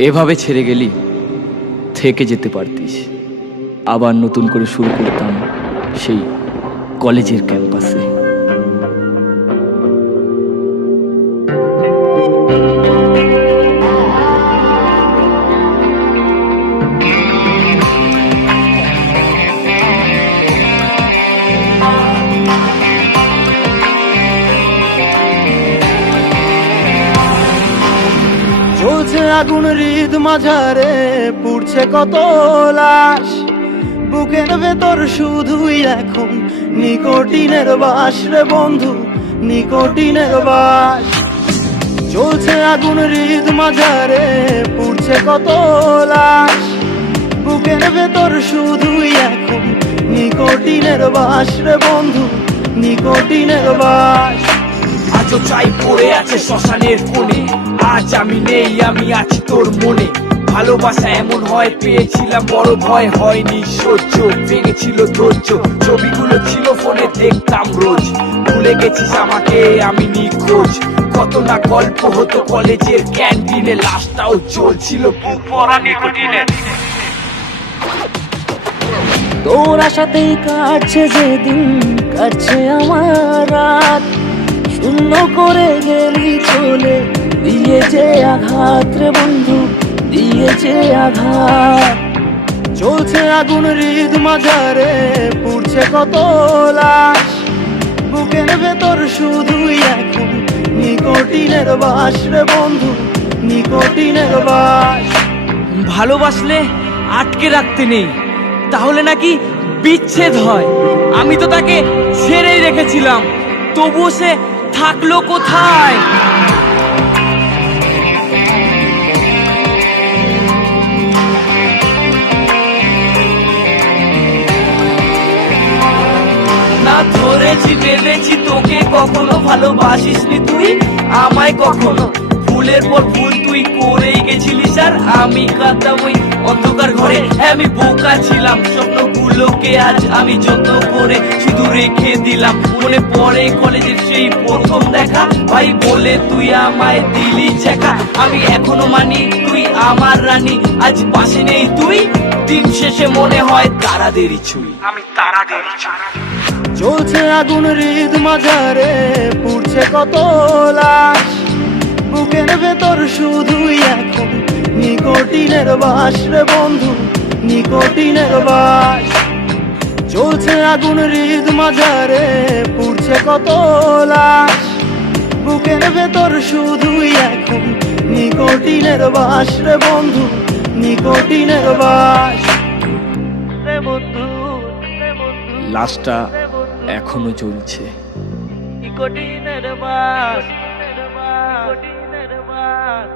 এভাবে ছেড়ে গেলি, থেকে যেতে পারতিস। আবার নতুন করে শুরু করতাম সেই কলেজের ক্যাম্পাসে। চলছে আগুন হৃদ মাঝারে, পুড়ছে কত লাশ, বুকের ভেতর শুধুই এখন নিকোটিনের বাস রে বন্ধু, নিকোটিনের বাস। চলছে আগুন হৃদ মাঝারে, পুড়ছে কত লাশ, বুকের ভেতর শুধুই এখন নিকোটিনের বাস রে বন্ধু, নিকোটিনের বাস। আজও চাই পড়ে আছে শ্মশানের কোণে, আজ আমি নেই, আমি আছি তোর মনে। ভালোবাসা এমন হয় পেয়েছিলাম, বড় ভয় হয়নি সহ্য, ভেঙেছিল ধৈর্য। ছবিগুলো ছিল ফোনে দেখতাম রোজ, ভুলে গেছিস আমাকে, আমি নিখোঁজ। কত না গল্প হতো কলেজের ক্যান্টিনে, লাশটাও চলছিল বুক ভরা নিকোটিনে। তোর আশাতেই কাটছে যেদিন, কাটছে আমার রাত, শূন্য করে গেলি চলে, দিয়েছে আঘাত রে বন্ধু, দিয়েছে আঘাত। চলছে আগুন হৃদ মাঝারে, পুড়ছে কত লাশ, বুকের ভেতর শুধুই এখন নিকোটিনের বাস রে বন্ধু, নিকোটিনের বাস। ভালোবাসলে আটকে রাখতে নেই, তাহলে নাকি বিচ্ছেদ হয়। আমি তো তাকে ছেড়েই রেখেছিলাম, তবুও সে থাকলো কোথায়? না ধরেছি ভেবেছি তোকে, কখনো ভালোবাসিসনি তুই আমায়, কখনো ভুলের পর ভুল তুই করেই গেছিলিস। আর আমি কাঁদতাম ওই অন্ধকার ঘরে, আমি বোকা ছিলাম, স্বপ্নগুলোকে আজ আমি যত্ন করে শুধু রেখে দিলাম। মনে পড়ে কলেজের সেই প্রথম দেখা, ভাই বলে তুই আমায় দিলি ছেকা। আমি এখনো মানি তুই আমার রানী, আজ পাশে নেই তুই, দিন শেষে মনে হয় তারাদেরই ছুঁই, আমি তারাদেরই ছুঁই। চলছে আগুন হৃদ মাঝারে, পুড়ছে কত লাশ, বুকের ভেতর শুধুই এখন নিকোটিনের বাস রে বন্ধু, নিকোটিনের বাস। চলছে আগুন হৃদ মাঝারে, পুড়ছে কত লাশ, বুকের ভেতর শুধুই এখন নিকোটিনের বাস রে বন্ধু, নিকোটিনের বাস রে বন্ধু, রে বন্ধু। লাশটা এখনো জ্বলছে। নিকোটিনের বাস, নিকোটিনের বাস।